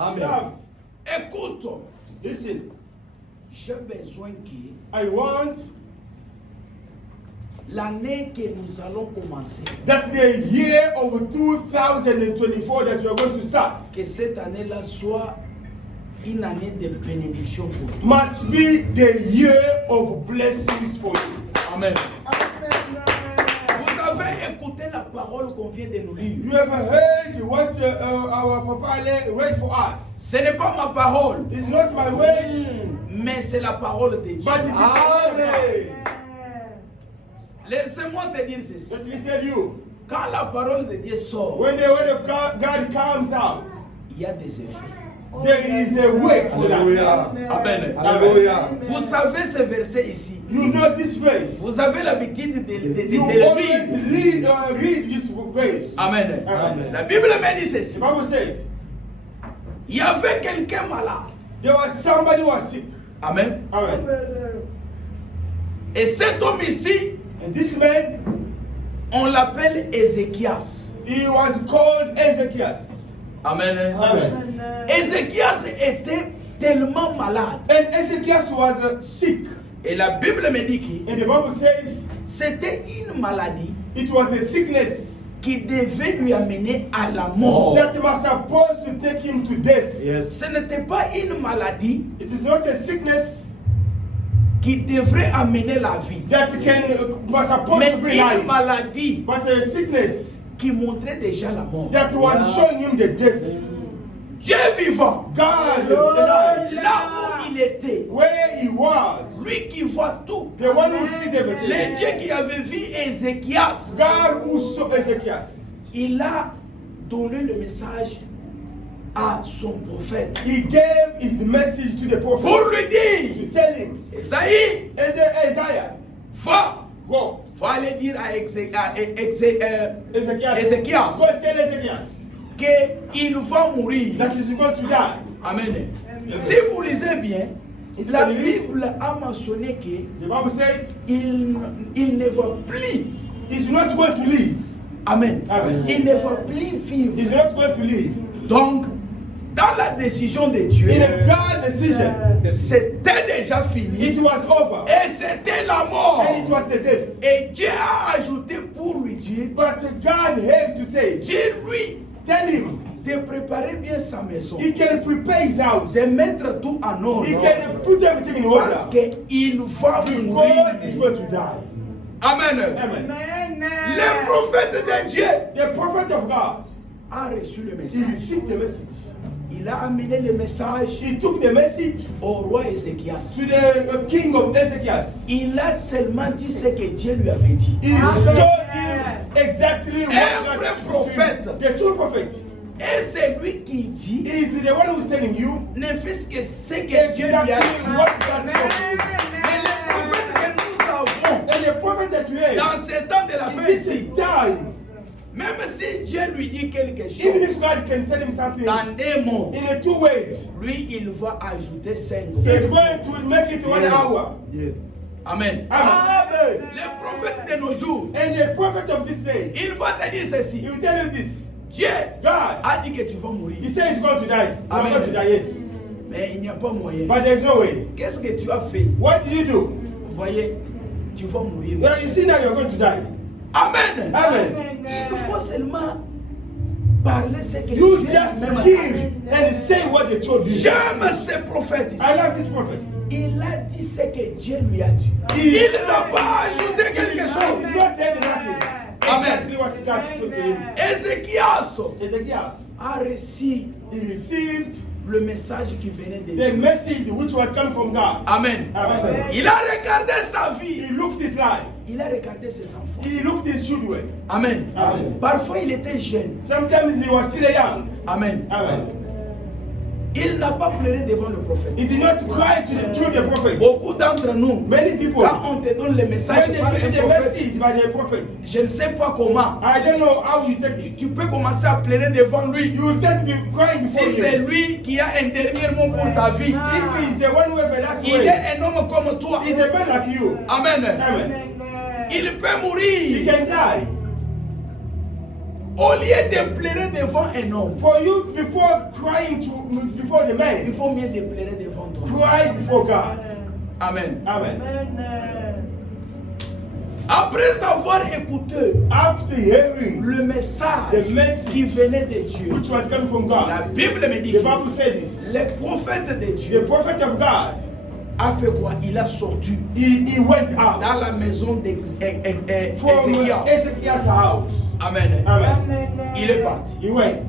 Amen. Écoute. Listen. J'ai besoin que I want l'année que nous allons commencer, that the year of 2024 that we are going to start que cette année-là soit une année de bénédiction pour toi. must be the year of blessings for you. Amen. Vous avez écouté la parole qu'on vient de nous lire. You have heard what our Papa read for us. Ce n'est pas ma parole, It's not my words, mais c'est la parole de Dieu. but it is Amen. Laissez-moi te dire ceci. Let me tell you, Quand la parole de Dieu sort, when the word of God comes out, il y a des effets. there is a way for that. Amen. Hallelujah. Vous savez ce verset ici. You know this verse. Vous avez l'habitude de You le lire. always read this verse. Amen. Amen. La Bible me dit ceci. The Bible said, Il y avait quelqu'un malade. there was somebody who was sick. Amen. Amen. Et cet homme ici, And this man, on l'appelle Ézéchias. he was called Ezekiel. Amen. Amen. Ézéchias était tellement malade. And Ezekiel was sick. Et la Bible me dit que And the Bible says c'était une maladie it was a sickness qui devait lui amener à la mort. that was supposed to take him to death. Yes. Ce n'était pas une maladie It is not a sickness qui devrait amener la vie, that was supposed mais to bring une life, maladie but a sickness qui montrait déjà la mort. that was showing him the death. Dieu vivant, God, alive, là où il était, where he was, lui qui voit tout, the one who sees le everything, Dieu qui avait vu Ézéchias, God who saw Ezekiel, il a donné le message à son prophète he gave his message to the prophet pour lui dire, to tell him, Esaïe, Isaiah, va, go. faut aller dire à Ezekiel, Ézéchias go and tell Ezekiel qu'il va mourir. that he's going to die. Amen. Si vous lisez bien, la Bible a mentionné que The Bible says il ne va plus. he's not going to live. Amen. Amen. Il ne va plus vivre. He's not going to live. Donc, dans la décision de Dieu, In a God decision, c'était déjà fini. it was over. Et c'était la mort. And it was the death. Et Dieu a ajouté pour lui dire, But God had to say, dis-lui tell him de préparer bien sa maison, he can prepare his house. de mettre tout en ordre, He can put everything in parce order. qu'il va God is mourir. going to die. Amen. Amen. Le prophète de Dieu The prophet of God, a reçu le he message. received the message. Il a amené le message He took the message au roi Ézéchias. to the king of Ezekiel. Il a seulement dit ce que Dieu lui avait dit. He told him exactly what Un God vrai told him. prophète. The true prophet Et c'est lui qui dit, is the one who's telling you ne fais que ce que Dieu lui a exactly dit. what God told you. Mais le prophète que nous avons, And the prophet that you have, dans ces temps de la fin this ici, times, même si Dieu lui dit quelque even chose, if God can tell him something dans des mots, in a 2 ways, lui, il va ajouter 5. he's going to make it 1 hour. Yes. Amen. Amen. Le prophète de nos jours, And the prophet of this day, il va te dire he ceci. will tell you this. Dieu God, a dit que tu vas mourir. he says he's going to die. You are Amen. going to die, yes. Mais il n'y a pas moyen. But there's no way. Qu'est-ce que tu as fait? What did you do? Vous voyez, tu vas mourir. Well, you see now you're going to die. Amen. Amen. Il faut seulement parler ce que You Dieu just lui-même a give dit. and say what they told you. J'aime ce prophète ici. I love this prophet. Il a dit ce que Dieu lui a dit. He Il n'a pas ajouté quelque He's chose. not telling nothing. Amen. Exactly what God told him. Ézéchias Ezekiel, a reçu he received le message qui venait de the Dieu. message which was coming from God. Amen. Amen. Il a regardé sa vie. He looked his life. Il a regardé ses enfants. He looked his children. Amen. Amen. Parfois, il était jeune. Sometimes he was still young. Amen. Amen. Il n'a pas pleuré devant le prophète. He did not cry through the prophet. Beaucoup d'entre nous, Many people, quand on te donne le message when they par give you un the prophète, message by the prophet, je ne sais pas comment, I don't know how you take it. tu peux commencer à pleurer devant lui. You will start to be crying Si before c'est him. lui qui a un dernier mot pour ta vie, If he is the one who has the last il word, est un homme comme toi. he's a man like you. Amen. Amen. Il peut He mourir. can die. Au lieu de pleurer devant un homme, For you, before crying before the il man, faut mieux de pleurer devant toi. cry before God. Amen. Amen. Après avoir écouté After hearing le message the message qui venait de Dieu, which was coming from la God, Bible me dit the que Bible said this. le prophète de The Dieu prophet of God, a fait quoi? Il a sorti he went out dans la maison from d'Ézéchias. Ezekiel's house. Amen. Amen. Il est parti. He went.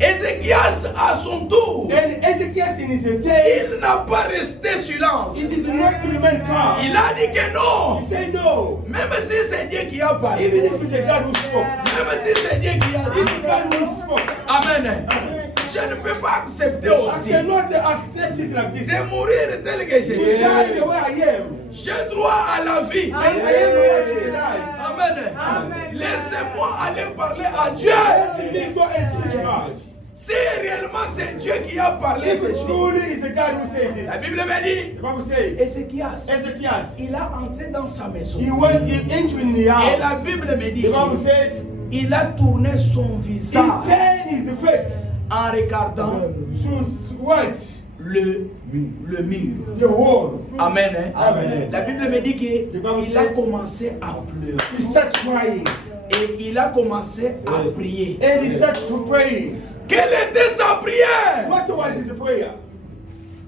Ézéchias, à son tour, And Ezekiel in his day, il n'a pas resté silence. he did not remain calm. Il a dit que non. He said no. Même si c'est Dieu qui a parlé. Even if it's a God who spoke. Même si c'est Dieu qui a Even dit. God who spoke. Amen. Amen. Je ne peux pas accepter I aussi cannot accept it like this. de mourir tel que je To suis. die the way I am. J'ai droit à la vie. And I am the right to die. Amen. Laissez-moi aller parler à Dieu. Let me go and speak to God. Si réellement c'est Dieu qui a parlé If ceci, truly is the God who said this. la Bible me dit, The Bible says, Ézéchias, Ezekiel, il a entré dans sa maison. he went into the Et la house. Bible me dit The Bible said, qu'il a tourné son he visage turned his face en regardant to what? le mur. The wall. Amen. Hein? Amen. La Bible me dit The Bible qu'il a said- commencé à pleurer. He started crying. Et il a commencé à prier. And he started to pray. Quelle était sa prière? What was his prayer?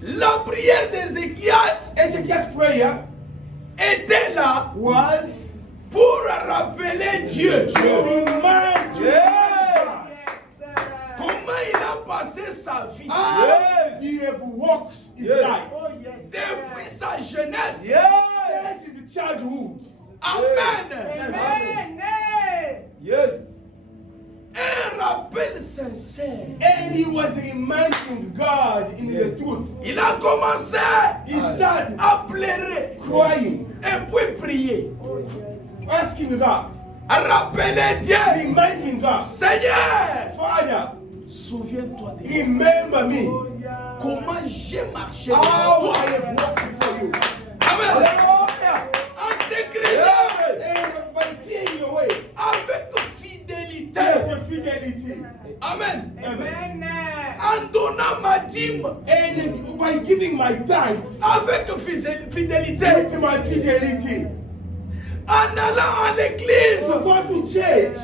La prière d'Ézéchias Ezekiel's prayer était là was pour rappeler Dieu. to remind God Comment il a passé sa vie how he have walked his life. depuis sa jeunesse. Since his childhood. Amen. Yes. Un rappel sincère. And he was reminding God in the truth. Il a commencé He started à pleurer crying, et puis prier. asking God, À rappeler Dieu. reminding God, Seigneur, Father, souviens-toi de moi. remember me. Comment j'ai marché devant How toi. I have walked before you. Amen. En te craignant, And by fearing your way, avec fidélité. with fidelity. Amen. Amen. En donnant ma dîme And by giving my tithe avec fidélité. with my fidelity. En allant à l'église So go to church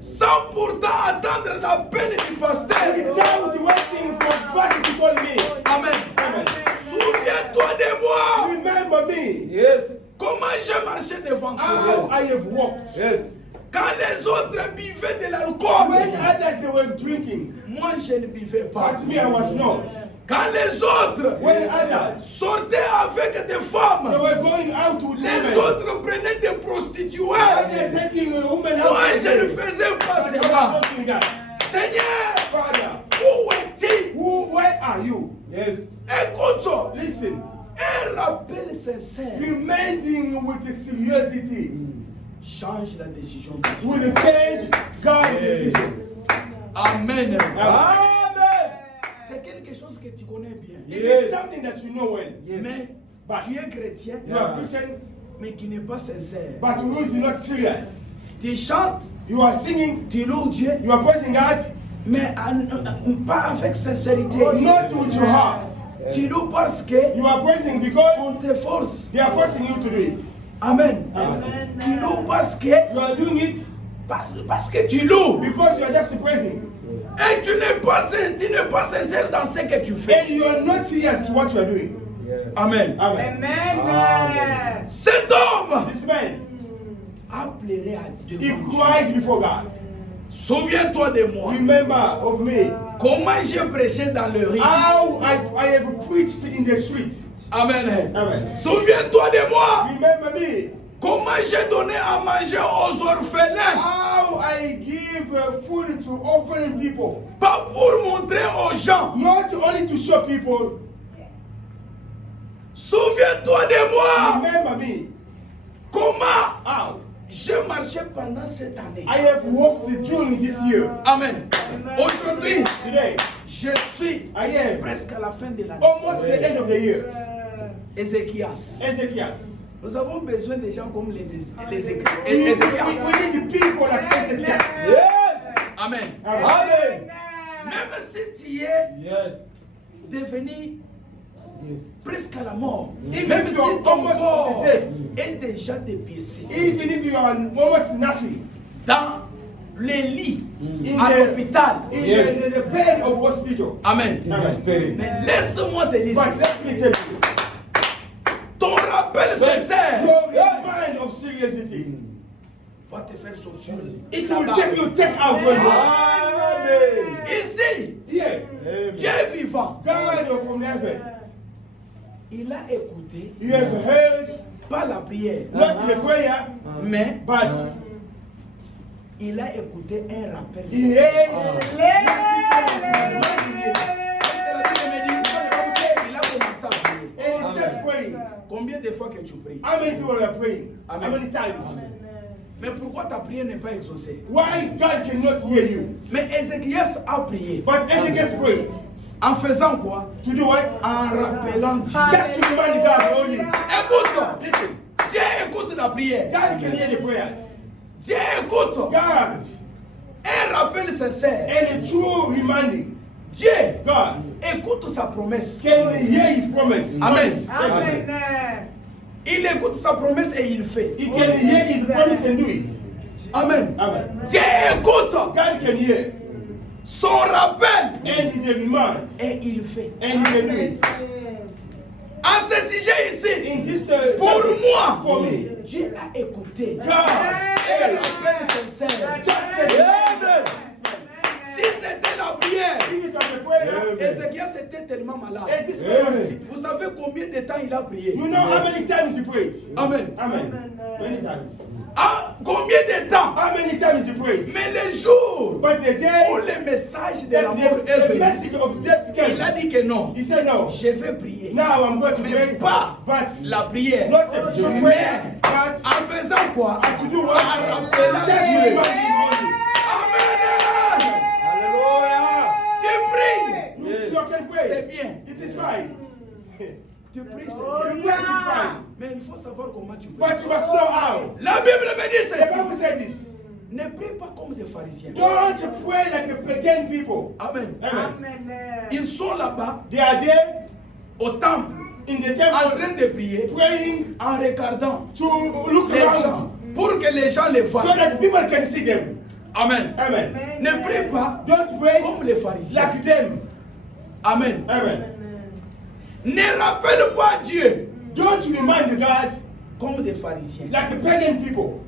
sans pourtant attendre l'appel du pasteur. without waiting for pastor to call me. Amen. Amen. Souviens-toi de moi. Remember me. Yes. Comment j'ai marché devant How toi. I have walked. Yes. Quand les autres buvaient de When l'alcool, others they were drinking, moi je ne buvais pas. but me I was not. Quand les autres When others sortaient avec des they femmes, were going out with les women, autres prenaient des prostituées. when they taking a woman out, Moi je ne with them, faisais pas I was cela. not doing that. Seigneur, Father, où es-tu? where are you? Yes. Écoute, Listen, un rappel sincère reminding with the seriousity change la décision. will change God's decision. Amen. Amen. C'est quelque chose que tu connais bien. It Yes. is something that you know well. Mais But tu es chrétien, you are Christian, mais qui n'est pas sincère. but who is not serious. Tu chantes, You are singing, tu loues Dieu, you are praising God, mais pas avec sincérité. not with your heart. Tu loues parce que You are praising because on te force. they are forcing you to do it. Amen. Amen. Tu loues parce que You are doing it parce que tu loues. because you are just praising. Et tu n'es pas sincère dans ce que tu fais. And you are not serious to what you are doing. Yes. Amen. Amen. Cet homme This man, a pleuré à Dieu. he cried before God. Souviens-toi de moi. Remember of me. Comment j'ai prêché dans le riz. How I have preached in the street. Amen. Amen. Souviens-toi de moi. Remember me. Comment j'ai donné à manger aux orphelins. How I give food to orphan people. Pas pour montrer aux gens. Not only to show people. Souviens-toi de moi. Remember me. Comment How j'ai marché pendant cette année. I have walked during this year. Amen. Aujourd'hui, Today, je suis I am presque à la fin de l'année. almost the end of the year. Ézéchias. Ezekiel. Nous avons besoin de gens comme les We Ézéchias. need people like Ezekiel. Yes. Amen. Amen. Même si tu es Yes. devenu Yes. presque à la mort, Even même if si you are ton almost corps dead, est déjà dépiécé, even if you are almost nothing, dans les lits in à the, l'hôpital. in Yes. the bed of hospital. Amen. Amen. Spirit. Mais laisse-moi te dire, But let me tell you, ton rappel sincère your mind of seriousity, va te faire sortir. it will take you take out when you Amen. Ici, here. Dieu est vivant. God from heaven, Il a écouté, you have heard pas la prière, not the prayer, mais but il a écouté un rappel he sincère. heard. Parce que la Bible me dit, il a commencé à prier. And he started praying. Combien de fois que tu pries? How many people are praying? Amen. How many times? Mais pourquoi ta prière n'est pas exaucée? Why God cannot hear you? Mais Ézéchias a prié. But Ezekiel prayed. En faisant quoi? To do what? En rappelant Dieu. Just to remind God only. Écoute, Listen, Dieu écoute la prière. God can hear the prayers. Dieu écoute God, un rappel sincère. and a true reminding, Dieu God écoute sa promesse. can hear his promise. Amen. Amen. Il écoute sa promesse et il fait. He can hear his promise and do it. Amen. Amen. Dieu écoute God can hear son rappel and he can remind et il fait. and he can do it. En ce sujet ici, In this pour subject, moi, for me, Dieu a écouté God un rappel sincère. just said, Amen. Si c'était la prière, if it was a prayer, Ézéchias était tellement malade. and this man was sick. Vous savez combien de temps il a prié? You know how many times he prayed? Amen. Amen. Many times. Ah, combien de temps? How many times he prayed? Mais le jour But the où day le message de that la mort est the venu, message of death il a came, dit que non. he said, no, Je vais prier. now I'm going to Mais pray, pas but la prière. not a prayer, but En faisant quoi? to do what? En rappelant Just Dieu. reminding only. Amen. Hallelujah. Tu pries. You can pray. C'est bien. It is fine. Tu pries, c'est You bien. pray, it is fine. Mais il faut savoir comment tu pries. But you must know how. La Bible me dit The ceci. Bible said this. Ne prie pas comme des pharisiens. Don't pray like a pagan people. Amen. Amen. Ils sont là-bas They are there au temple in the en temple train de prier, praying en regardant to look les around gens pour que les gens les voient. so that people can see them. Amen. Amen. Ne prie pas Don't pray comme les pharisiens. like them. Amen. Amen. Ne rappelle pas Dieu Don't remind God comme des pharisiens. like the pagan people.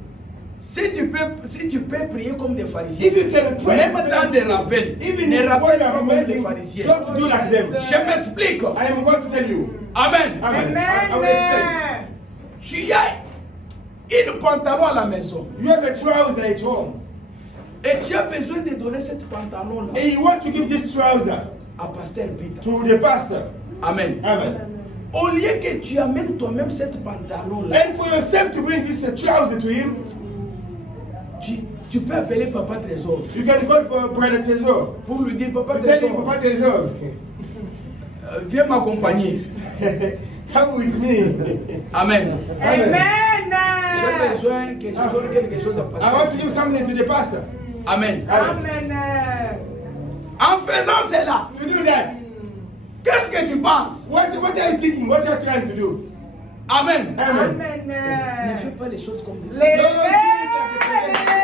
Si tu peux prier comme des pharisiens, If you can pray, même dans des rappels, even ne if rappelle you pas are comme des reminding, pharisiens. don't do like them. Je m'explique. I am going to tell you. Amen. Amen. I will explain. Tu as une pantalon à la maison You have a trouser at home, et tu as besoin de donner cette pantalon-là and you want to give this trouser à Pasteur Peter. to the pastor. Amen. Amen. Au lieu que tu amènes toi-même cette pantalon-là, And for yourself to bring this trouser to him, tu peux appeler Papa Trésor you can call Brother Trésor. pour lui dire Papa You tell him, Trésor, Papa Trésor, viens m'accompagner. come with me. Amen. Amen. J'ai besoin que je donne quelque chose à I want to Pasteur. give something to the pastor. Amen. Amen. En faisant cela, To do that, qu'est-ce que tu penses? what are you thinking? What are you trying to do? Amen. Amen. Ne fais pas les choses comme des Don't filles. do it like a pagan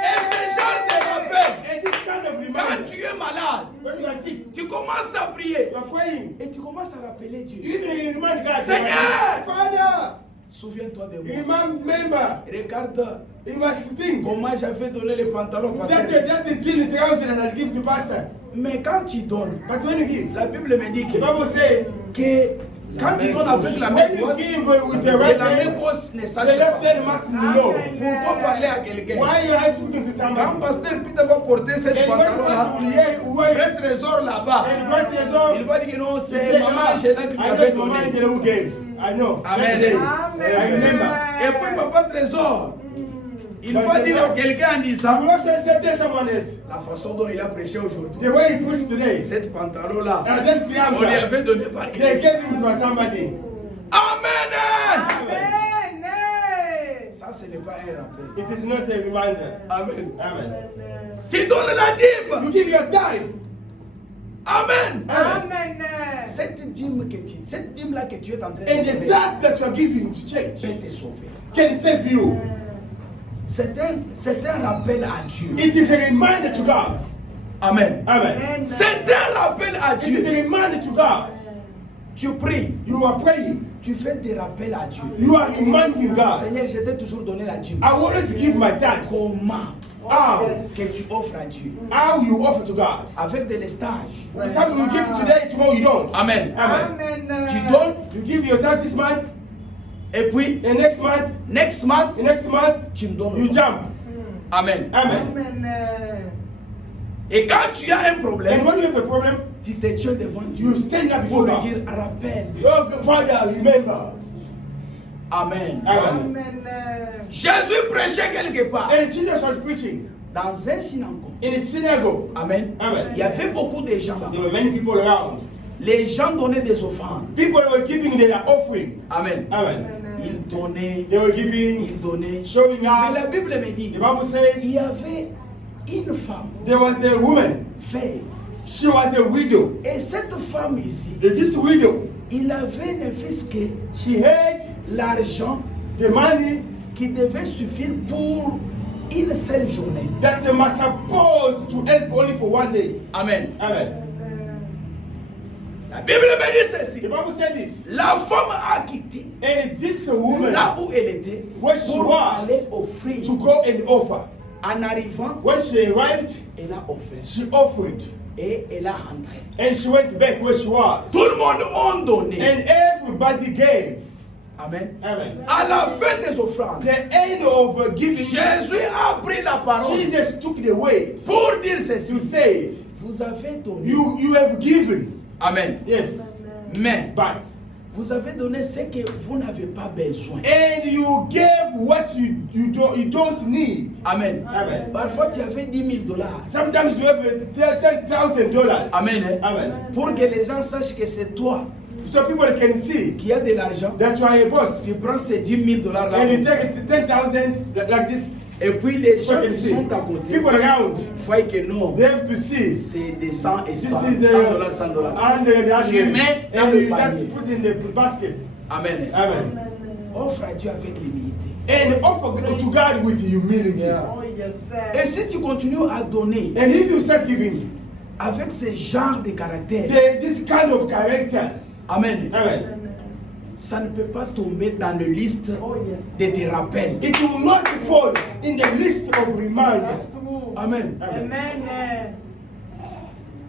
Et ce genre de rappel, people. And this kind of quand reminder, tu es malade, when you are sick, tu commences à prier you are praying. et tu commences à rappeler Dieu. You even remind God. Seigneur! Father, Souviens-toi de moi. remember, Regarde you must think comment j'avais donné les pantalons au pasteur. that's the jean trouser that I give to pastor. Mais quand tu donnes, But when you give, la Bible me dit the Bible says, que quand tu donnes avec la main when you droite, give with the que right la main hand, gauche ne the sache left pas. hand must know. Pourquoi parler à quelqu'un? Why you are speaking to Quand somebody? pasteur Peter va porter cette And when pantalon-là, pastor will hear, wait, vrai trésor là-bas, and right trésor, il va dire que non, he c'est say, maman "Ah, Angela qui lui I avait know Mama donné. Angela who gave. I know. Amen. That day. I remember. Et puis papa trésor, il va dire à quelqu'un en I disant will also say tell someone else, la façon dont il a prêché aujourd'hui. the way he preached today, Cette pantalon-là, and that on lui trouser, avait donné par they quelqu'un. gave him to somebody. Amen. Amen. Ça ce n'est pas un rappel. It is not a reminder. Amen. Amen. Tu donnes la dîme. You give your tithe. Amen. Amen. Cette dîme-là que tu es en train de And the donner tithe that you are giving to church peut te sauver. can save you. C'est un rappel à Dieu. It is a reminder to God. Amen. Amen. C'est un rappel à It is a Dieu. reminder to God. Tu pries, You are praying. tu fais des rappels à Dieu. You are reminding God. Seigneur, je t'ai toujours donné la dîme. I always give my tithe. Comment How? que tu offres à Dieu? How you offer to God. Avec des lestages. Something you give today, tomorrow you don't. Amen. Amen. Tu donnes, You give your tithe this month, et puis, and next month, next month, the next month, tu me donnes. you jump. Amen. Amen. Et quand tu as un And problème, when you have a problem, tu te tiens devant Dieu you stand up pour before lui God. dire rappel. Oh, Father, remember. Amen. Amen. Jésus prêchait quelque part And Jesus was preaching dans un synagogue. in a synagogue. Amen. Amen. Il y avait beaucoup de gens là. There were many people around. Les gens donnaient des offrandes. People were giving their offering. Amen. Amen. Ils donnaient, They were giving, ils donnaient. showing Mais la up. Bible me dit, The Bible says il y avait une femme there was a woman. veuve. She was a widow. Et cette femme ici, This widow, il avait ne fût que she had l'argent the money qui devait suffire pour une seule journée. that they must supposed to help only for one day. Amen. Amen. La Bible me dit ceci. The Bible said this. La femme a quitté And this woman, là où elle était Where she pour was, aller offrir. to go and offer. En arrivant, When she arrived, elle a offert she offered. et elle a rentré. And she went back where she was. Tout le monde a donné. And everybody gave. Amen. Amen. À la fin des offrandes, The end of giving, Jésus a pris la parole Jesus took the weight pour dire to ceci. say it. Vous avez donné. You have given. Amen. Yes. Mais But. vous avez donné ce que vous n'avez pas besoin. And you gave what you don't need. Amen. Amen. Parfois, tu avais $10,000. Sometimes you have $10,000. Amen. Hein? Amen. Pour que les gens sachent que c'est toi So people can see qui as de l'argent. that you are a boss. Tu prends ces $10,000 là. And you comme ça. take 10,000 like this. Et puis les gens So can qui see. sont à côté People around, voient que non. they have to see. C'est des 100 et This 100. is $100, $100. $100. Tu mets dans And le you panier. just put in the basket. Amen. Amen. Offre à Dieu avec l'humilité. And offer to God with humility. Et si tu continues à donner And if you start giving, avec ce genre de caractère, this kind of characters. Amen, Amen. ça ne peut pas tomber dans la liste de tes rappels. It will not fall in the list of reminders. Amen. Amen.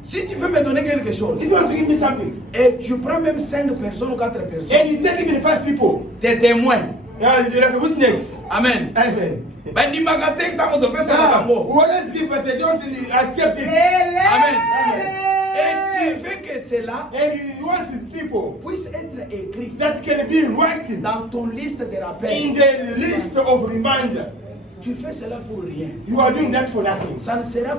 Si tu veux me donner quelque chose, If you want to give me something, et tu prends même 5 personnes ou 4 personnes, and you take even 5 people, tes témoins. you're like a witness. Amen. Amen. Ben, ni magate tango to pesa Ah, magambo. we always give, but they don't accept it. Amen. Amen. Et tu veux que cela And you want the people puisse être écrit that can be writing dans ton liste de in rappels. the list of reminders. Tu fais cela pour rien. You are doing that for nothing. Ça ne sera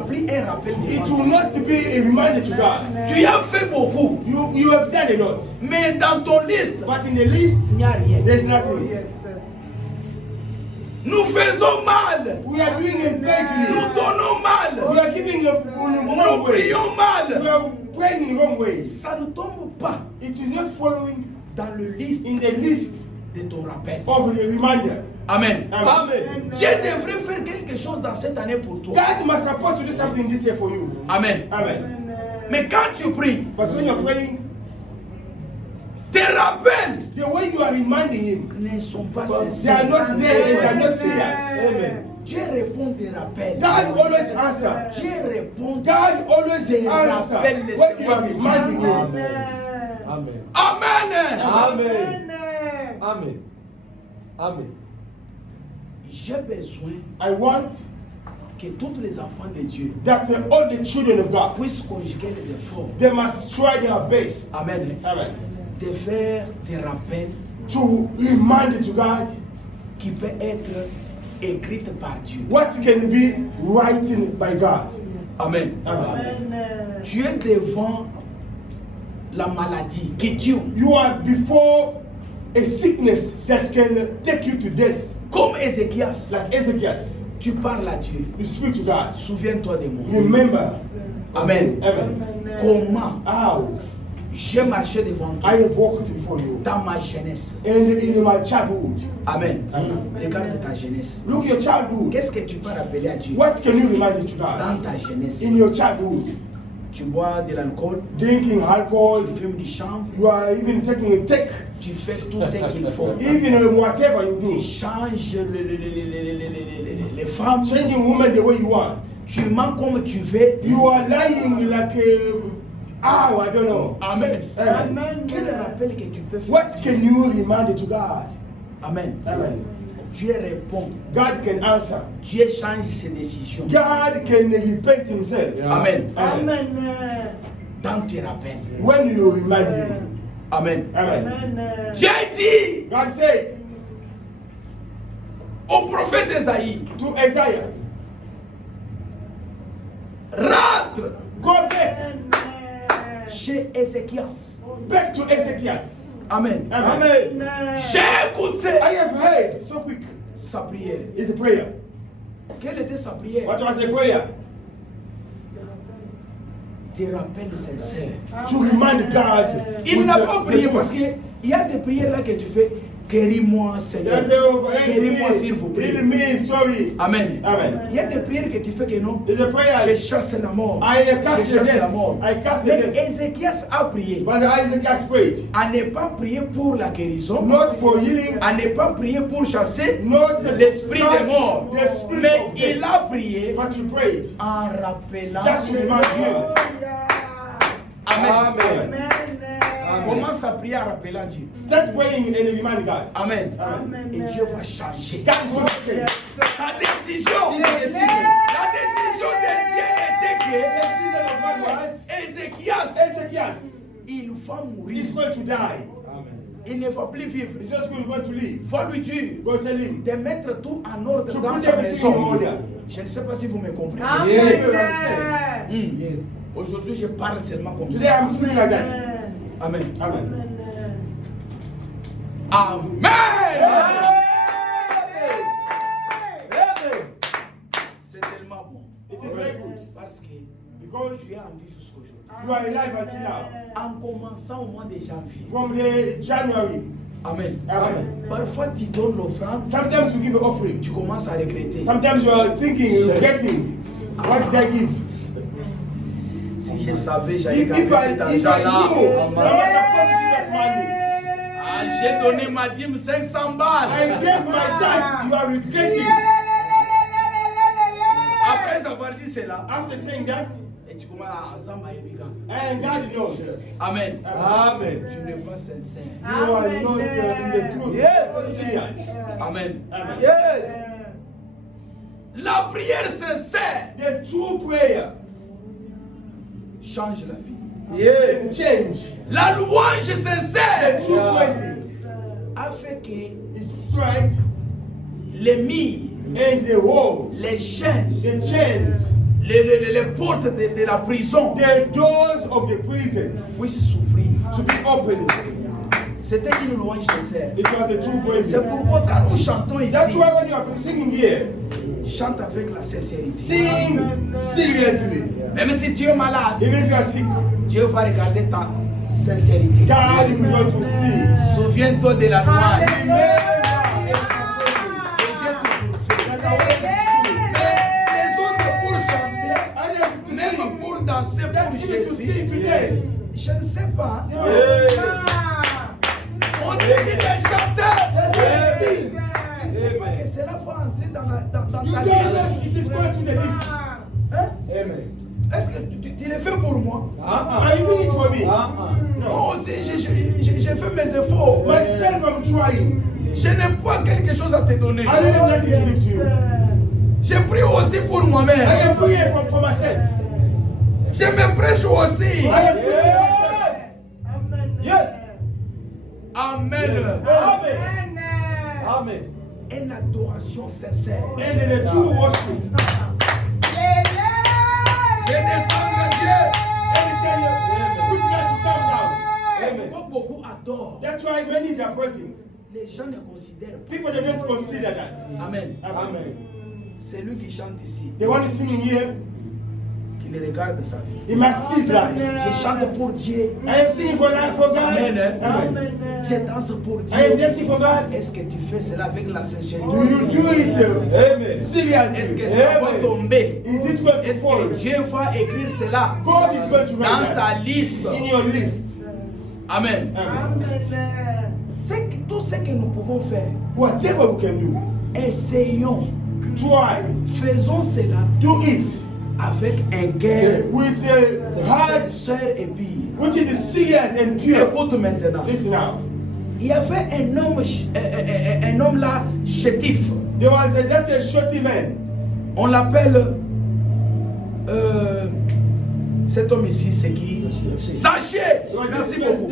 plus un rappel It devant will Dieu. not be a reminder to God. Tu as fait beaucoup, You have done a lot, mais dans ton liste, but in the list, il n'y a rien. there's nothing. Nous faisons mal. We are doing it Nous badly. donnons mal. We are giving a Nous wrong way. prions We mal. are praying in wrong ways. Ça ne tombe pas It is not following dans le liste in the list de ton rappel. of the reminder. Amen. Amen. Dieu devrait faire quelque chose dans cette année pour toi. God must support to do something this year for you. Amen. Amen. Mais quand tu pries, But when you're praying, tes rappels the way you are reminding Him, ne sont pas they are sincères. not there and they are not serious. Amen. Dieu répond des rappels. God always answers. Dieu répond God always des answers rappels. when you are reminding Him. Amen. Amen. Amen. Amen. Amen. J'ai besoin I want que tous les enfants de Dieu that all the children of God, puissent conjuguer les efforts. they must try their best. Amen. Amen. De faire des rappels To remind to God qui peuvent être écrits par Dieu. what can be written by God. Amen. Amen. Tu es devant la maladie qui tue. You are before a sickness that can take you to death. Comme Ézéchias, Like Ezekiel, tu parles à Dieu. you speak to God. Souviens-toi de moi. Remember. Amen. Amen. Comment How j'ai marché devant toi I have walked before you. dans ma jeunesse. And in my childhood. Amen. Amen. Regarde ta jeunesse. Look your childhood. Qu'est-ce que tu peux rappeler à Dieu What can you remind it to dans God? ta jeunesse? In your childhood, Tu bois de l'alcool, drinking alcohol, tu fumes du chanvre, you are even taking a tech, tu fais tout ce qu'il faut. even whatever you Tu do, changes les femmes, changing women the way you want. tu mens comme tu veux. You are lying like I don't know. Amen. Amen. Quel rappel que tu peux faire? What can you remind to God? Amen. Amen. Dieu répond. God can answer. Dieu change ses décisions. God can repent himself. Amen. Amen. Dans tes rappels. When you remind him. Amen. Amen. Dieu dit God said au prophète Esaïe, to Isaiah, rentre go back, chez Ézéchias. back to Ezekiel. Amen. Amen. J'ai écouté I have heard so quick. sa prière. It's a prayer. Quelle était sa prière? What was the prayer? Des rappels sincères. To remind God. Il n'a pas prié parce qu'il y a des prières là que tu fais. Guéris-moi, Seigneur. Guéris-moi, s'il vous plaît. Heal me, sorry. Amen. Amen. Il y a des prières que tu fais que non. It's a prayer. Je chasse la mort. I cast Je the chasse la death. mort. I cast the Mais death. Ézéchias a prié. But Isaac has prayed. À ne pas prier pour la guérison. Not for healing. À ne pas prier pour chasser Not l'esprit des morts. the spirit Mais of death. il a prié But you prayed. en rappelant. Just to remind you. Amen. Amen. Commence à prier en rappelant Dieu. Start praying and remind God. Amen. Amen. Et Dieu va changer. God is going to change. Sa décision. His decision. La décision de Dieu était The que decision of God was Ézéchias, Ezekiel il va mourir. is going to die. Il ne va plus vivre. He's not going to live. Il va lui dire Go tell him. de mettre tout en ordre To dans put sa everything in maison. order. Je ne sais pas si vous me comprenez. You will understand. Hmm. Aujourd'hui, je parle seulement comme Today ça. I'm speaking like that. Amen. Amen. Amen. C'est tellement bon. It is very good. Parce que Because tu es en vie jusqu'aujourd'hui. you are alive until now. En commençant au mois de janvier. From the January. Amen. Amen. Parfois, tu donnes l'offrande, Sometimes you give an offering. tu commences à regretter. Sometimes you are thinking, regretting. What did I give? Si je savais, j'allais If garder I cet knew, argent-là. I was supposed to give that money. Ah, j'ai donné ma dîme 500 balles. I gave my tithe. You are regretting. Après avoir dit cela, After saying that, et tu commences à Zamba Ebika. and God knows. Amen. Amen. Tu n'es pas sincère. You are not in the truth. Yes. Serious. Amen. Amen. Yes. La prière sincère The true prayer change la vie. can change. La louange The sincère true Yeah. praises a fait que is straight les murs, and the wall, les chaînes, the chains, les portes de la prison the doors of the prison puissent s'ouvrir. to be opened. C'était une louange sincère. It was the true praise. C'est pourquoi quand nous chantons That's ici, why when you are singing here, chante avec la sincérité. sing seriously. Même si tu es malade, Even if you are sick, Dieu va regarder ta sincérité. God is going to see. Souviens-toi de la louange. Remember, Et j'ai toujours fait. that I want to Les autres pour chanter, do. I have to même sing. pour danser pour Just give it to sing Jésus. today. Je ne sais pas. Yeah. On dit qu'il est chanteur. Yes. Je ne sais pas que cela va entrer dans You ta guys, liste. it is going to the list. Hein? Amen. Est-ce que tu le fais pour moi? Are you doing it for me? Moi aussi, j'ai fait mes efforts. Myself, I'm trying. Je n'ai pas quelque chose à te donner. I don't have nothing to give to you. J'ai prié aussi pour moi-même. I am praying for myself. Je me prêche aussi. I am preaching myself. Yes. Amen. Amen. Amen. Une adoration sincère. And in the true worship. Fais descendre Dieu. Anytime you push God to come down. C'est pourquoi beaucoup adorent. That's why many in their prison. Les gens ne considèrent pas. People, they don't consider that. Amen. Amen. C'est lui qui chante ici, The one singing here, qui le regarde sa vie. he must see his life. Je chante pour Dieu. I am singing for life for God. Amen. Amen. Je danse pour Dieu. I am dancing for God. Est-ce que tu fais cela avec la sincérité? Do you do it Amen. seriously? Est-ce que ça va Amen. tomber? Is it going to Est-ce fall? que Dieu va écrire cela God is going to dans write ta that liste? in your list. Amen. Amen. Tout ce que nous pouvons faire, Whatever we can do, essayons, try, faisons cela do it avec un cœur with a heart sincère et pur. which is serious and pure. Écoute maintenant. Listen now. Il y avait un homme là, chétif. There was a shorty man. On l'appelle. Cet homme ici, c'est qui? Zaché. Merci beaucoup.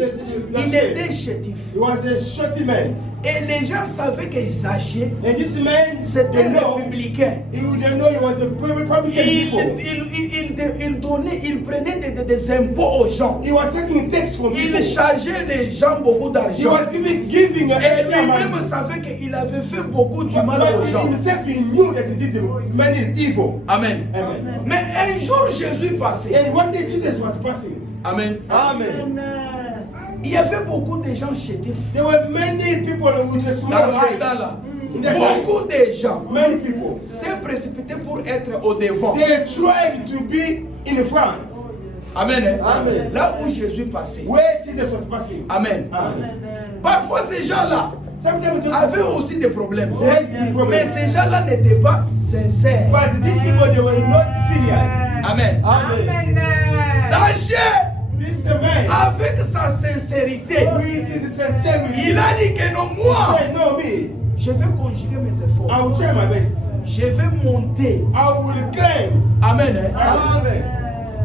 Il était chétif. He was a shorty man. Et les gens savaient que Zaché, And this man, c'était they un know, républicain. they know he was a Republican people. Il donnait, il prenait des impôts aux gens. He was taking tax from Il people. chargeait les gens beaucoup He d'argent. was giving Et extra lui-même money. savait qu'il avait fait beaucoup du But mal aux gens. himself, he knew that he did the man is evil. Amen. Amen. Mais un jour, Jésus passait. And one day Jesus was passing. Amen. Amen. Il y avait beaucoup de gens chétifs There were many people with a small dans ce eyes. temps-là. In that Beaucoup de gens Many people. s'est précipité pour être au devant. They tried to be in front. Amen. Hein? Amen. Là où Jésus passait. Where Jesus was passing. Amen. Amen. Parfois, ces gens-là Sometimes those avaient people, aussi des problèmes. they had Mais problems. ces gens-là n'étaient pas sincères. But these people, they were not serious. Amen. Amen. Sachez, This man, avec sa sincérité, with his sincerity, il a dit que non, he moi, said, no, me, je vais conjuguer mes efforts. I will try my best. Je vais monter. I will climb Amen. Hein? Amen.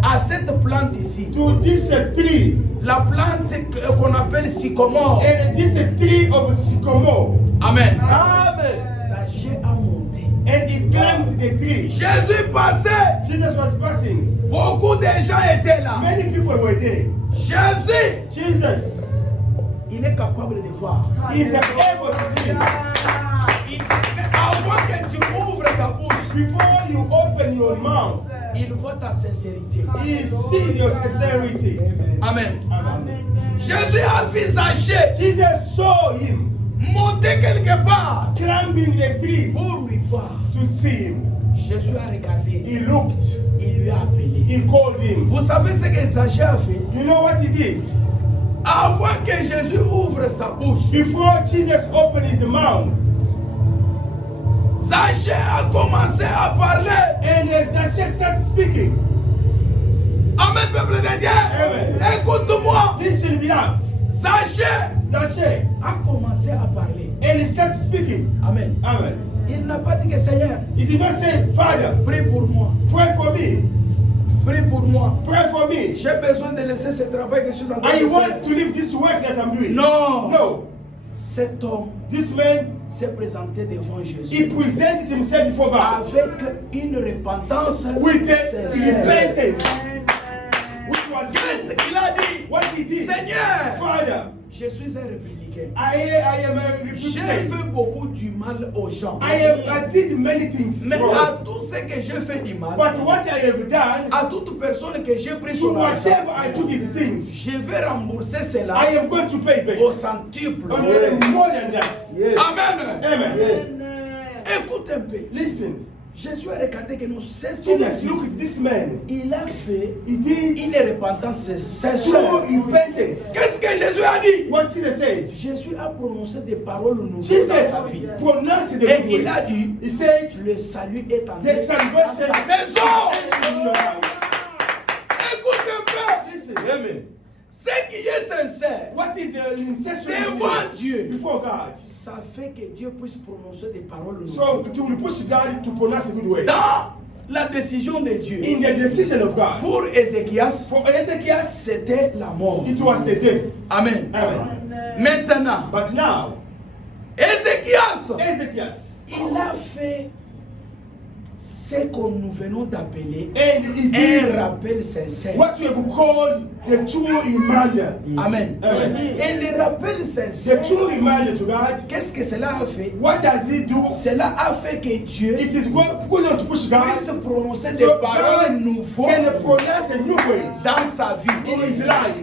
À cette plante ici. to this tree. La plante qu'on appelle sycomore. And this tree of sycamore. Amen. Amen. Zaché a monté. And he climbed the tree. Jésus passait. Jesus was passing. Beaucoup de gens étaient là. Many people were there. Jésus, Jesus il est capable de voir. is able to see. Avant que tu ouvres ta bouche, Before you open your mouth, il voit ta sincérité. he sees your sincerity. Amen. Amen. Jésus a vu Zaché Jesus saw him monter quelque part climbing the tree pour lui voir. to see him. Jésus a regardé. He looked. Il lui a appelé. He called him. Vous savez ce que Zaché a fait? You know what he did? Avant que Jésus ouvre sa bouche, Before Jesus opened his mouth, Zaché a commencé à parler. and Zacchaeus started speaking. Amen, peuple de Dieu. Amen. Écoute-moi. Listen, beloved. Zaché Zacchaeus, a commencé à parler. and he started speaking. Amen. Amen. Il n'a pas dit que Seigneur, He did not say, Father, prie pour moi. pray for me. Prie pour moi. Pray for me. J'ai besoin de laisser ce travail que je suis en train I de faire. want to leave this work that I'm doing. Non. No. Cet homme This man, s'est présenté devant he Jésus presented himself before God avec une repentance with a sincère. repentance. Which was Qu'est-ce qu'il a dit? what he did. Seigneur, Father, je suis un républicain. I am a J'ai Republican. fait beaucoup du mal aux gens. I did many things Mais wrong. à tout ce que j'ai fait du mal, But what I have done, à toute personne que j'ai pris to son argent, whatever I took his things, je vais rembourser cela I am going to pay back. au centuple. And more than that. Yes. Amen. Amen. Yes. Écoute un peu. Listen, Jésus a regardé que nous cessons Jesus look at this man. Il a fait He did une repentance true sincère. repentance. Qu'est-ce que Jésus a dit? What Jesus said, Jésus a prononcé des paroles nouvelles dans Jesus sa vie. pronounced the Et good il a words. dit, He said, le salut est en the salvation ta maison. in your house. Écoute un peu. Listen, Amen. Ce qui est sincère what is the insertion devant Dieu, before God? ça fait que Dieu puisse prononcer des paroles So nouvelles. it will push God to pronounce a good word. Dans la décision de Dieu, In the decision of God, pour Ézéchias, for Ezekiel, c'était la mort. it was the death. Amen. Amen. Maintenant, But now, Ézéchias, Ezekiel, il a fait ce que nous venons d'appeler And it un is rappel sincère. what you have called the true reminder. Amen. Amen. Et le rappel sincère, The true reminder to God. qu'est-ce que cela a fait? What does it do? Cela a fait que Dieu It is going to push God puisse prononcer des so paroles God nouvelles can pronounce a new word dans sa vie. in his life.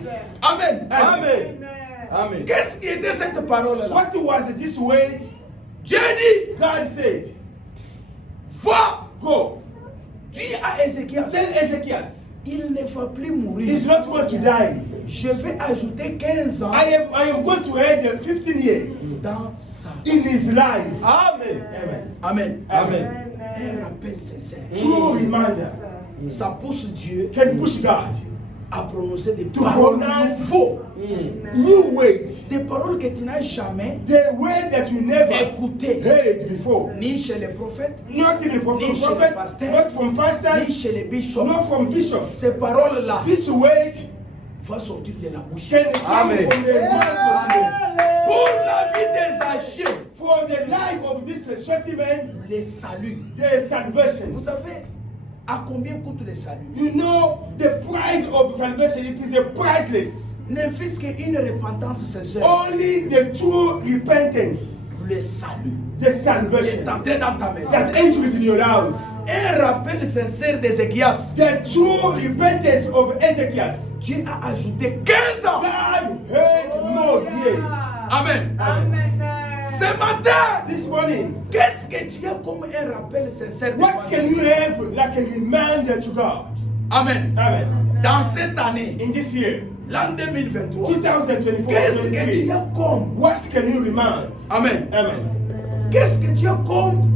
Amen. Amen. Amen. Qu'est-ce qui était cette parole-là? What was this word? Dieu dit, God said, va, go. dis à Ézéchias, Tell Ezekiel, il ne va plus mourir. he's not going to die. Je vais ajouter 15 ans I am going to add 15 years dans sa vie. in his life. Amen. Amen. Amen. Amen. Un rappel sincère. True reminder Ça pousse Dieu can push God à prononcer des to paroles pronounce nouveaux. new words. Des paroles que tu n'as jamais The word that you never écoutées. heard before. Ni chez les prophètes, Not in the Ni chez prophet, le pasteur. not from ni pastors, chez les bishops. not from bishops. Ces paroles-là This word vont sortir de la bouche. can come Amen. from the mouth of Jesus. Pour la vie des âgés, For the life of this shorty man, les saluts. the salvation. Vous savez à combien coûte les saluts? You know the price of salvation, it is a priceless. Ne fût-ce qu'une repentance sincère. Only the true repentance, Le salut the est salvation entré dans ta maison. that enters in your house. Un rappel sincère d'Ézéchias. The true repentance of Ezekiel. Dieu a ajouté 15 ans. God heard more years. Amen. Amen. Ce matin, This morning, qu'est-ce que tu as comme un rappel sincère de what toi? can you have like a reminder to God? Amen. Amen. Dans cette année, In this year, l'an 2023, 2024, qu'est-ce que tu 2023, as comme? what can you remind? Amen. Amen. Qu'est-ce que tu as comme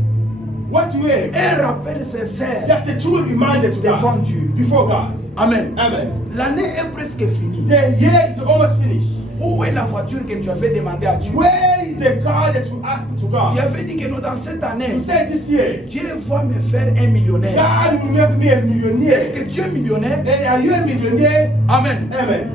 What you have, un rappel sincère that's a true reminder to devant God, Dieu? before God. Amen. Amen. L'année est presque finie. The year is almost finished. Où est la voiture que tu avais demandé à Dieu? Where is the car that you asked to Tu God? avais dit que non, dans cette année, You said this year, Dieu va me faire un millionnaire. God will make me a millionaire. Est-ce que Dieu est millionnaire? And are you a millionaire? Amen. Amen.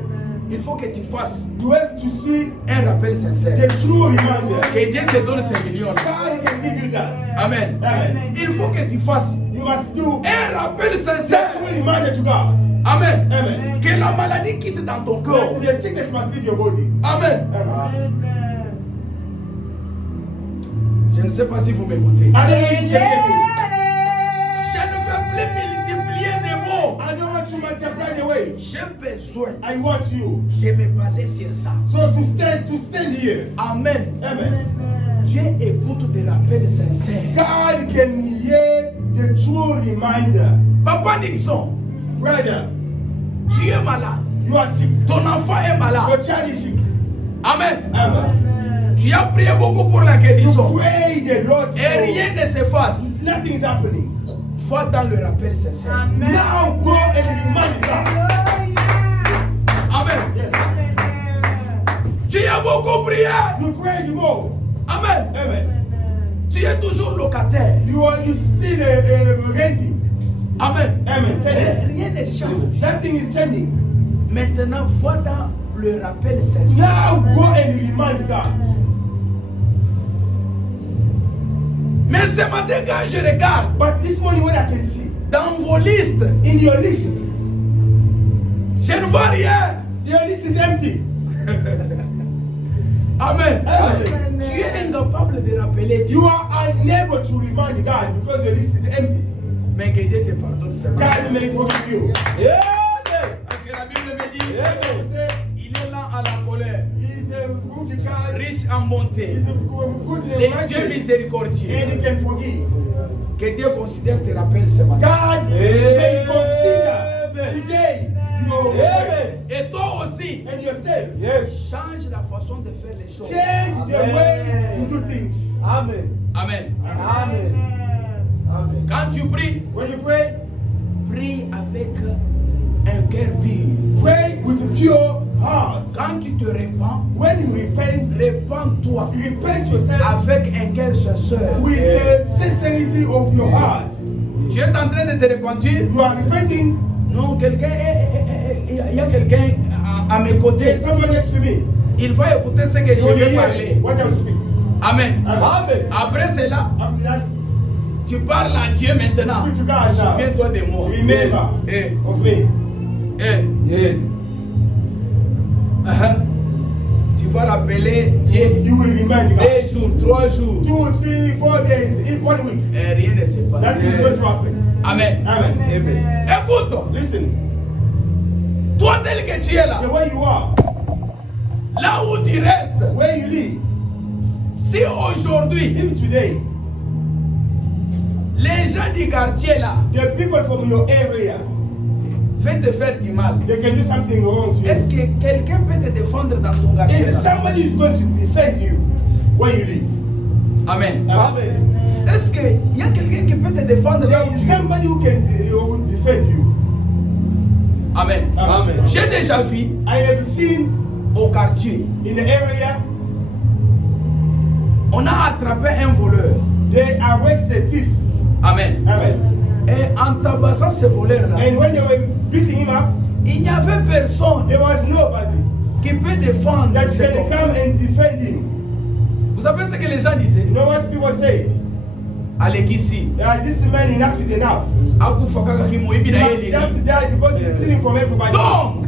Il faut que tu fasses You have to see un rappel sincère. the true reminder. Que Dieu te donne ces millions. God can give you that. Amen. Amen. Il faut que tu fasses You must do un rappel the sincère. true reminder to God. Amen. Amen. Que la maladie quitte dans ton corps. That the sickness must leave your body. Amen. Amen. Je ne sais pas si vous m'écoutez. I don't know if you can hear me. Je ne veux plus multiplier des mots. I don't want to multiply the way. J'ai besoin I want you. de me baser sur ça. So to stand here. Amen. Amen. Dieu écoute des rappels sincères. God can hear the true reminder. Papa Nixon, Brother, tu es malade. you are sick. Ton enfant est Your malade. child is sick. Amen. Amen. Tu as prié beaucoup pour la You guérison. pray the Lord. Et rien ne s'efface. Nothing is happening. Va dans le rappel sincère. Now go and remind God. Amen. Yes. Tu as beaucoup prié. You pray more. Amen. Amen. Tu es toujours locataire. You still renting. Amen. Amen. Tell Et him. rien ne change. Nothing is changing. Maintenant, va dans le rappel sincère. Now go and remind God. Mais ce matin, quand je regarde But this morning, what I can see dans vos listes, in your list, je ne vois rien. your list is empty. Amen. Amen. Tu es incapable de rappeler Dieu. You are unable to remind God because your list is empty. Mais que Dieu te pardonne seulement. God may forgive you. Amen. Parce que la Bible me dit, Amen. il est lent à la colère, He's a good God. riche en bonté, He's a good et and Dieu righteous. miséricordieux. And he can forgive. Que Dieu considère tes rappels ce matin. God may consider today your way Amen. Et toi aussi, and yourself. Yes. change la façon de faire les choses. Change the way you do things. Amen. Amen. Amen. Amen. Quand tu pries, When you pray, prie avec un cœur pur. pray with a pure heart. Quand tu te répands, When you repent, répands-toi repent yourself avec un cœur sincère. with the sincerity of your heart. Tu es en train de te repentir? You are repenting. Non, quelqu'un, il y a quelqu'un à mes côtés. There's someone next to me. Il va écouter ce que You je will vais hear parler. what I will speak. Amen. Amen. Après cela, After that, Tu parles à Dieu maintenant. Speak to God now. Souviens-toi de moi. Remember Eh, of me. eh. Yes. Tu vas rappeler Dieu. You will remind God. 2 jours, 3 jours. 2, 3, 4 days, in 1 week. Et rien ne se That passe. is going to happen. Amen. Amen. Amen. Écoute, Listen, toi tel que tu es là, the way you are, là où tu restes, where you live, si aujourd'hui, if today, les gens du quartier là, the people from your area, veulent te faire du mal, they can do something wrong to you. est-ce que quelqu'un peut te défendre dans ton quartier If là? somebody is going to defend you where you live, Amen. Amen. Est-ce qu'il y a quelqu'un qui peut te défendre là there où is tu es? somebody who will defend you. Amen. Amen. J'ai déjà vu I have seen au quartier, in the area, on a attrapé un voleur. they arrested thief. Amen. Amen. Et en tabassant ce voleur là, And when they were beating him up, il n'y avait personne there was nobody qui peut défendre that cet can homme. come and defend him. Vous savez ce que les gens disaient? You know what people said? Allez ici. This man, enough is enough. Akufa kaka ki moyibi na He ye has to leki. die because he's stealing from everybody. Donc,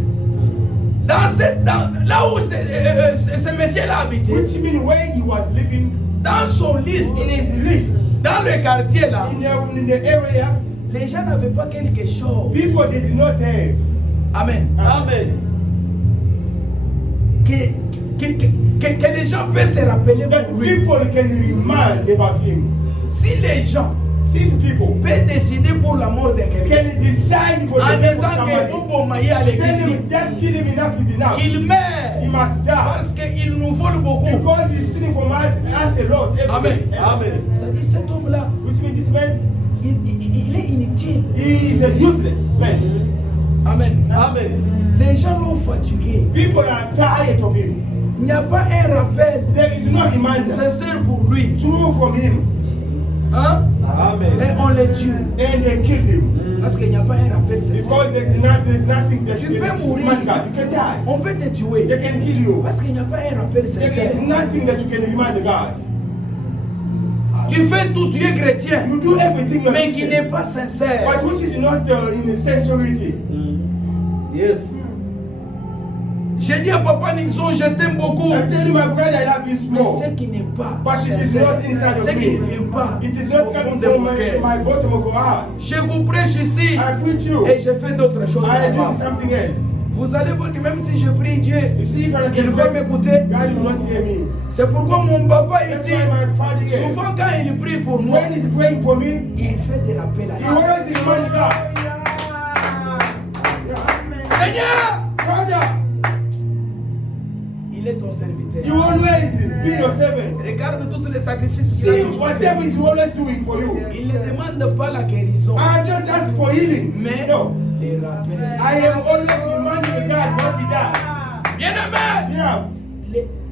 là où ce monsieur-là habitait, Which means where he was living, dans son liste, in his list, dans le quartier là, in the area, les gens n'avaient pas quelque chose. people they did not have. Amen. Amen. Que les gens peuvent se rappeler That pour lui. people can remind about him. Si les gens See if people peuvent décider pour la mort de quelqu'un, can decide for en the death of disant que somebody, nous bomaillons à tell l'église, him just kill him, enough is enough. qu'il He meurt must die. parce qu'il nous vole beaucoup. Because he's stealing from us a lot. every Amen. day. Amen. C'est-à-dire cet homme-là, Which means this man, il est inutile. he is a useless man. Amen. Amen. Les gens l'ont fatigué. People are tired of him. Il n'y a pas un rappel There is no reminder sincère pour lui. true from him. Hein? Amen. Et on le tue. And they killed him. Parce qu'il n'y a pas un rappel sincère. Because there's nothing that Tu peux mourir. remind God. You can die. On peut te tuer. They can kill you. Parce qu'il n'y a pas un rappel There sincère. is nothing that you can remind God. Tu fais tout, tu es chrétien. You do everything you are Mais qui Christian. n'est pas sincère. But which is not in the sensuality. Yes. J'ai dit à Papa Nixon, je t'aime beaucoup. I tell you, my brother, I love you Mais small. ce qui n'est pas But it is sincère, not inside ce of qui ne me. vient pas It is au not fond coming de from mon cœur. my bottom of our heart. Je vous prêche ici I preach you. et je fais d'autres choses I do là-bas. something else. Vous allez voir que même si je prie Dieu, You see, if I il can va pray, m'écouter. God will not hear me. C'est pourquoi mon papa That's ici, why my father here, souvent quand il prie pour moi, when he's praying for me, il fait des rappels à he Dieu. always reminds God. Seigneur, Father, il est ton serviteur. you always be your servant. Regarde tous les sacrifices qu'il a See toujours whatever fait. he's always doing for you. Il ne demande pas la guérison, I don't ask for healing. mais No. les rappels. I am always reminding God what he does. Bien-aimé, Yeah.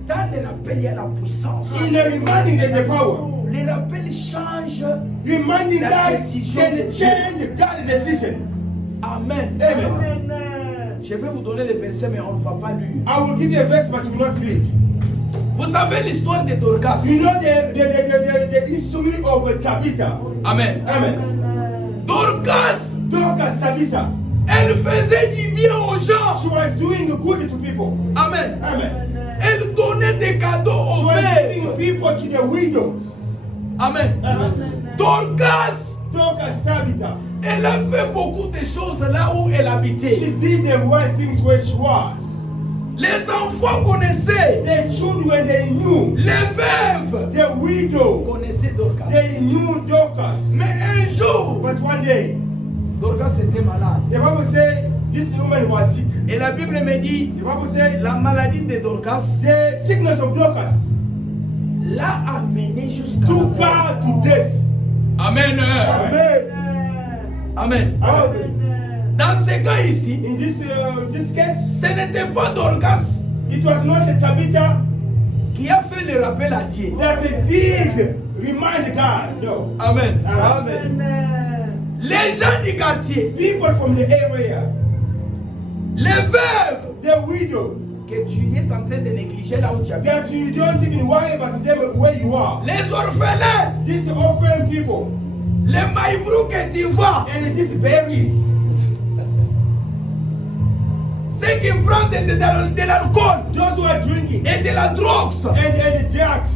dans les rappels, il y a la puissance. In the reminding, there's a power. Les rappels changent. Reminding La God décision can de Dieu. change God's decision. Amen. Amen. Je vais vous donner les versets, mais on ne va pas lire. I will give you a verse, but you will not read. Vous savez l'histoire de Dorcas. You know the history of Tabitha. Amen. Amen. Dorcas, Dorcas Tabitha. elle faisait du bien aux gens. She was doing good to people. Amen. Amen. Elle donnait des cadeaux She aux was giving veuves. people to the widows. Amen. Amen. Dorcas, Dorcas Tabitha. elle a fait beaucoup de choses là où elle She habitait. did the right things where she was. Les enfants connaissaient. The children, they knew. Les veuves The widow, connaissaient Dorcas. they knew Dorcas. Mais un jour, But one day, Dorcas était malade. the Bible said this woman was sick. Et la Bible me dit, The Bible said la maladie de Dorcas the sickness of Dorcas l'a amené jusqu'à took la mort. her to death. Amen. Amen. Amen. Dans ce cas ici, In this case, ce n'était pas Dorcas it was not the Tabitha qui a fait le rappel à Dieu. that did remind God. No. Amen. Amen. Les gens du quartier, People from the area, les veuves the widow, que tu es en train de négliger là où tu habites, that you don't even worry about them where you are. les orphelins, These orphan people, Les maïbrou que tu vois, and these berries, ceux qui prennent de l'alcool those who are drinking et de la drogue, and the drugs,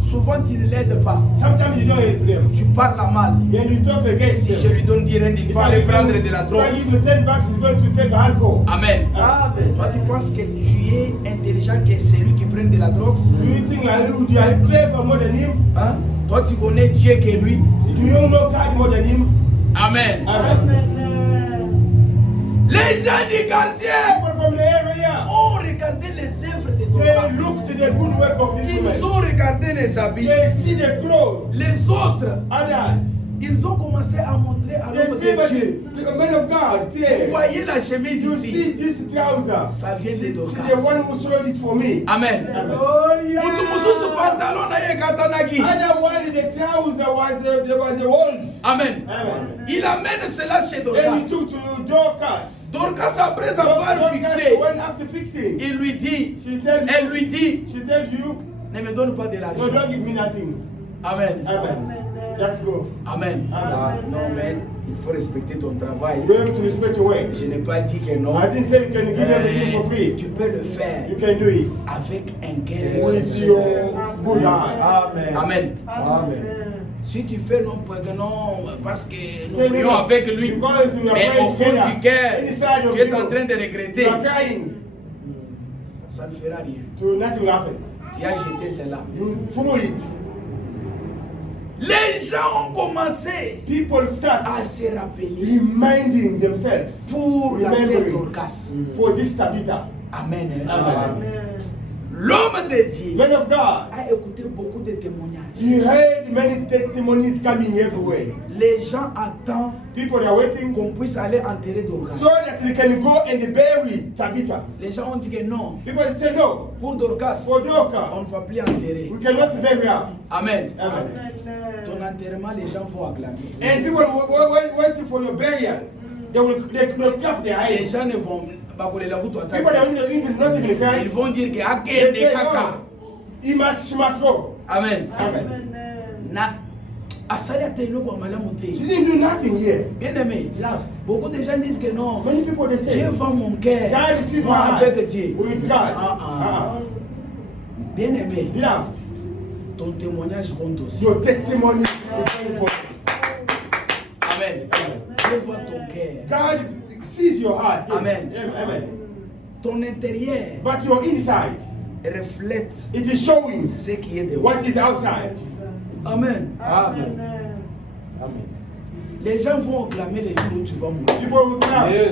souvent tu ne l'aides pas. sometimes you don't help them. Tu parles mal. And you talk against Si them. je lui donne 10 rentes, il faut aller prendre de la If I drogue. give you 10 bucks, he's going to take alcohol. Amen. Amen. Toi, tu penses que tu es intelligent que celui qui prend de la drogue? Do you think like you are clever more than him? Hein? Toi, tu connais Dieu que lui. Do you know God more than him? Amen. Amen. Les gens du quartier People from the area, ont regardé les œuvres de they Dorcas. look to the good work of this Ils woman. ont regardé les habits. They see the clothes. Les autres, Others, ils ont commencé à montrer à they l'homme see de Dieu. the man of God, Vous Pierre. voyez la chemise You ici. see this trouser. Ça vient de She's the Dorcas. one who sold it for me. Amen. Amen. Mutu mususu pantalon na ye katanaki. Other one, the trouser was there was a holes. Amen. Amen. Il amène cela chez Then he Dorcas. took to Dorcas. Dorcas, après avoir Dorcas fixé, went after fixing. il lui dit, She tells elle you, lui dit, she tells you, ne me donne pas de no, l'argent. don't give me nothing. Amen. Amen. Just go. Amen. Amen. Non, mais il faut respecter ton travail. You have to respect your work. Je n'ai pas dit que non. I didn't say you can give everything for free. Tu peux le faire You can do it avec un cœur with sincère. your good heart. Amen. Amen. Amen. Si tu fais non, non parce que nous Say prions no, avec lui, because you are mais praying au fond together. du cœur, Inside of tu es you, en train de You regretter. are crying Ça ne fera rien. to nothing will happen. Tu as jeté cela. You throw it. Les gens ont commencé People start à se rappeler reminding themselves pour la sœur remembering Dorcas. for this Tabitha. Amen. Hein? Amen. L'homme de Dieu Man of God, a écouté beaucoup de témoignages. he heard many testimonies coming everywhere. Les gens attendent People are waiting qu'on puisse aller enterrer Dorcas. so that they can go and bury Tabitha. Les gens ont dit que non. People say no, Pour Dorcas, for on Dorcas, ne va plus enterrer. we cannot bury her. Amen. Amen. Ton enterrement, les gens vont acclamer. And people waiting for your burial. They will clap their Les hands. gens ne vont pas couler la route. People are even not even Ils crying. vont dire que They Ake say de caca. no, she must go. Amen. Amen. Na asali atelo kwa malamu She te. didn't do nothing here. Bien aimé. Laughed. Beaucoup de gens disent que non. Many people they say, Dieu vend mon cœur. God sees my Moi heart avec Dieu. with God. Bien aimé. Laughed. Ton témoignage compte aussi. Your testimony is very important. Amen. Dieu voit ton cœur. God sees your heart. Yes. Amen. Amen. Ton intérieur But your inside, reflète it is showing ce qui est dehors. what is outside. Amen. Amen. Amen. Les gens vont acclamer les jours où tu vas mourir. People will clap. Yes.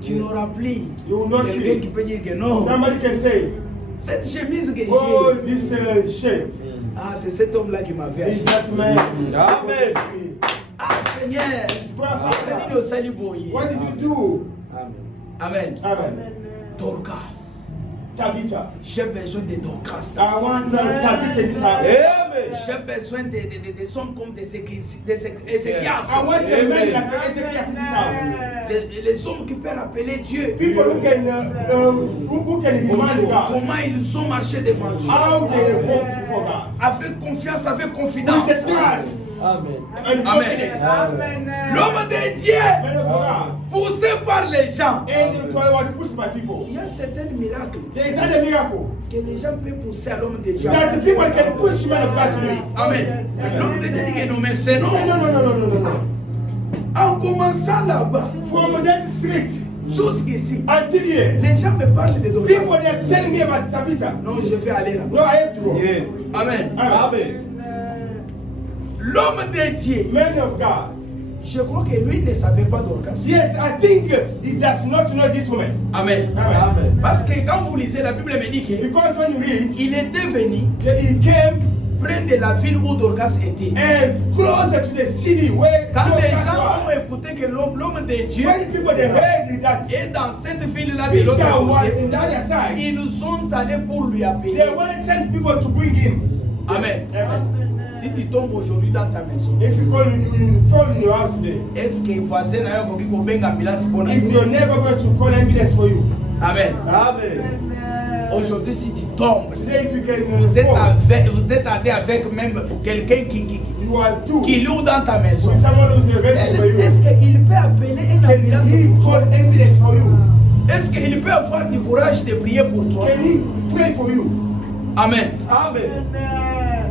Tu n'auras plus You will not quelqu'un see. qui peut dire que non. Somebody can say, Cette chemise que oh, j'ai, this shape ah, c'est cet homme-là qui m'avait is acheté. that man. Amen. Ah, Seigneur, Prophet, Venez au salut boy. what did you do? Amen. Amen. Amen. Dorcas. Tabitha. J'ai besoin de Dorcas. I want Tabitha in this house. Amen. J'ai besoin de hommes comme des Ézéchias. I want a man like Ezekiel in this house. Les hommes qui peuvent appeler Dieu. People who can remind God Comment ils ont marché devant Dieu. how they walked before God. Avec confiance, avec With confidence. the trust Amen. and confidence. L'homme de Dieu, Man of God. poussé par les gens. And it was pushed by people. Il y a certains miracles There is not a miracle que les gens peuvent pousser à l'homme de Dieu. that the people can push man of God to do it. Amen. L'homme de Dieu dit que non, mais c'est non. No. En commençant là-bas, From that street jusqu'ici, until here, les gens me parlent de people Dorcas. they are telling me about Tabitha. Non, je vais aller là-bas. No, I have to go. Yes. Amen. Amen. L'homme de Dieu, Man of God. je crois que lui ne savait pas Dorcas. Yes, I think he does not know this woman. Amen. Amen. Amen. Parce que quand vous lisez, la Bible me dit qu'il Because when you read, était venu he came près de la ville où Dorcas était. and closer to the city where Quand les Dorcas gens was. ont écouté que l'homme de Dieu When people they heard that est dans cette ville-là de Peter l'autre was côté, in the other side, ils sont allés pour lui appeler. they want to send people to bring him. Amen. Amen. Si tu tombes aujourd'hui dans ta maison, If you fall in your house today, est-ce que voisin na yo koki kobenga ambulance pour is nous? your neighbor going to call ambulance for you? Amen. Amen. Aujourd'hui, si tu tombes, Today, if you can vous êtes fall, allé avec même quelqu'un you are two. qui loue dans ta maison. With someone who's resting for you. Est-ce qu'il peut appeler une Can ambulance he pour toi? call ambulance for you? Est-ce qu'il peut avoir du courage de prier pour toi? Can he pray for you? Amen. Amen.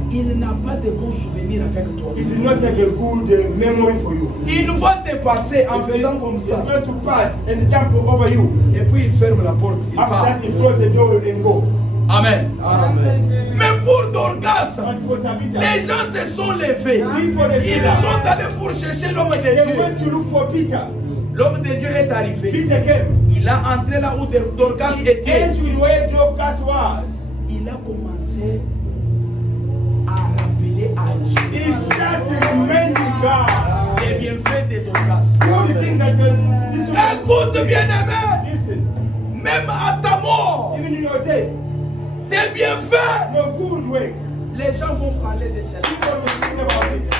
Il n'a pas de bons souvenirs avec toi. He did not have a good memory for you. Il va te passer en If faisant comme he's ça. going to pass and jump over you. Et puis il ferme la porte. Il After part. that, he close the door and go. Amen. Amen. Mais pour Dorcas, But for Tabitha, les gens se sont levés. Ils sont allés pour chercher l'homme de they Dieu. went to look for Peter. L'homme de Dieu est arrivé. Peter came. Il a entré là où Dorcas He était. entered where Dorcas was. Il a commencé à rappeler à He Dieu started reminding God. les bienfaits de Dorcas. All the things that this woman. Écoute bien aimé, Listen, même à ta mort, even in your death, tes bienfaits, your good work, les gens vont parler de cela. people will speak about it.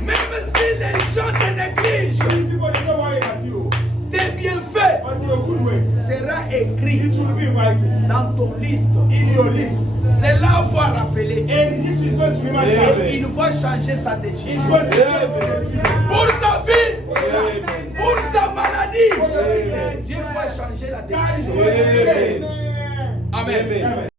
Même si les gens te négligent, People don't know about you, tes bienfaits but your good work, sera écrit it will be written dans ton liste. in your list. Cela va rappeler And this is going to remind et God. il va changer sa It's décision. going to change your decision. Pour ta vie, For your life. pour ta For maladie, your sickness. Dieu va changer la God is décision. going to change. Amen. Amen.